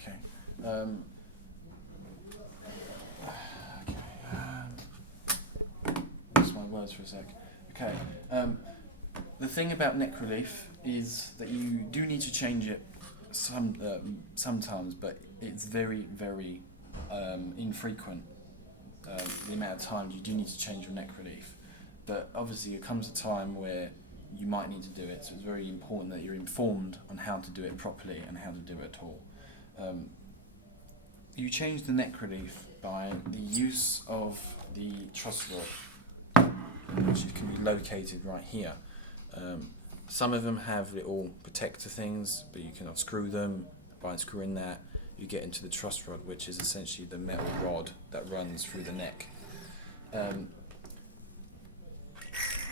Okay. Okay. Lost my words for a sec. Okay. The thing about neck relief is that you do need to change it sometimes, but it's very, very infrequent. The amount of times you do need to change your neck relief. But obviously, there comes a time where you might need to do it, so it's very important that you're informed on how to do it properly and how to do it at all. You change the neck relief by the use of the truss rod, which can be located right here. Some of them have little protector things, but you can unscrew them. By unscrewing that, you get into the truss rod, which is essentially the metal rod that runs through the neck.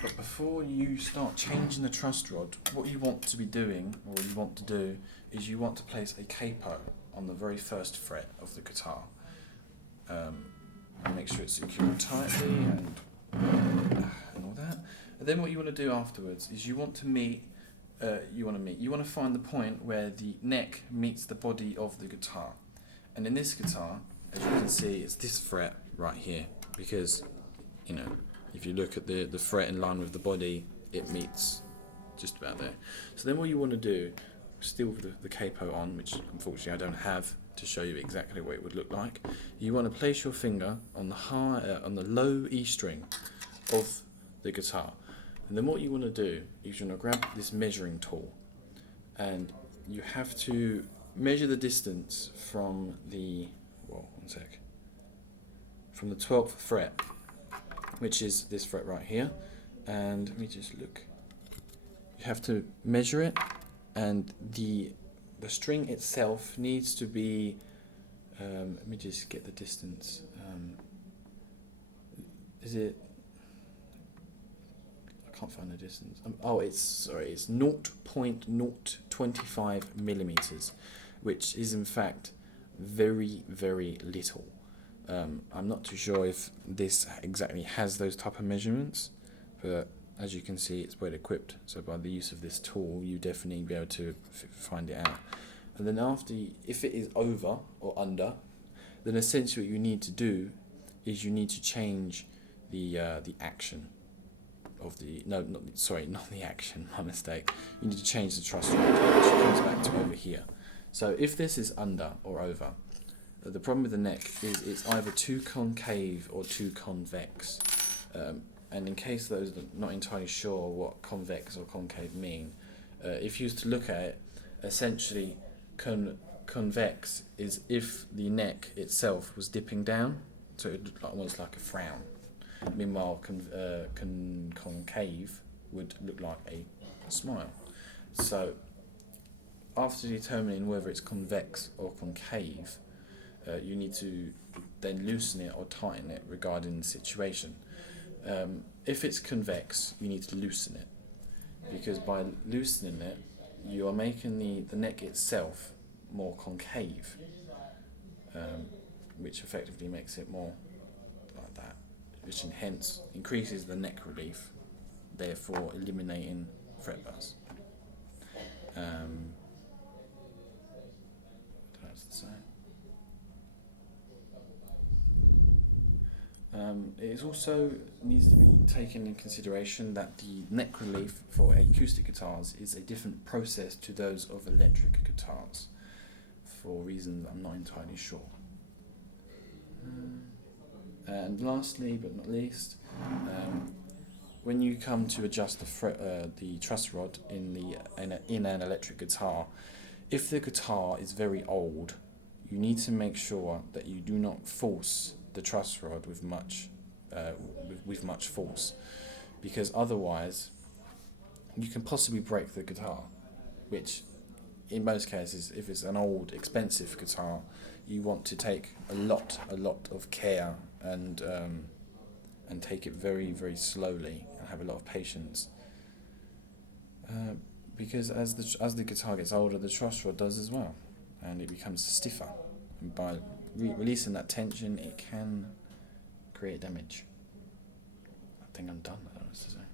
But before you start changing the truss rod, what you want to be doing, or you want to do, is you want to place a capo on the very first fret of the guitar. And make sure it's secured tightly and all that. And then what you want to do afterwards is you want to find the point where the neck meets the body of the guitar. And in this guitar, as you can see, it's this fret right here, because, if you look at the fret in line with the body, it meets just about there. So then what you want to do, still with the capo on, which unfortunately I don't have to show you exactly what it would look like, you want to place your finger on the low E string of the guitar. And then what you want to do is you want to grab this measuring tool, and you have to measure the distance from the 12th fret, which is this fret right here. And let me just look. You have to measure it, and the string itself needs to be, let me just get the distance. I can't find the distance. It's 0.025 millimeters, which is in fact very, very little. I'm not too sure if this exactly has those type of measurements, but as you can see, it's well equipped. So by the use of this tool, you definitely be able to find it out. And then if it is over or under, then essentially what you need to do is you need to change the action of the not the action. My mistake. You need to change the truss rod, which comes back to over here. So if this is under or over, the problem with the neck is it's either too concave or too convex. And in case those are not entirely sure what convex or concave mean, if you used to look at it, essentially convex is if the neck itself was dipping down, so it looked almost like a frown. Meanwhile, concave would look like a smile. So after determining whether it's convex or concave, you need to then loosen it or tighten it regarding the situation. If it's convex, you need to loosen it, because by loosening it, you are making the neck itself more concave, which effectively makes it more like that, which hence increases the neck relief, therefore eliminating fret buzz. What else to say? It also needs to be taken in consideration that the neck relief for acoustic guitars is a different process to those of electric guitars, for reasons I'm not entirely sure. And lastly, but not least, when you come to adjust the truss rod in an electric guitar, if the guitar is very old, you need to make sure that you do not force the truss rod with much force, because otherwise you can possibly break the guitar, which in most cases, if it's an old expensive guitar, you want to take a lot of care and take it very, very slowly and have a lot of patience, because as the guitar gets older, the truss rod does as well, and it becomes stiffer, and by releasing that tension, it can create damage. I think I'm done. I don't know what to say.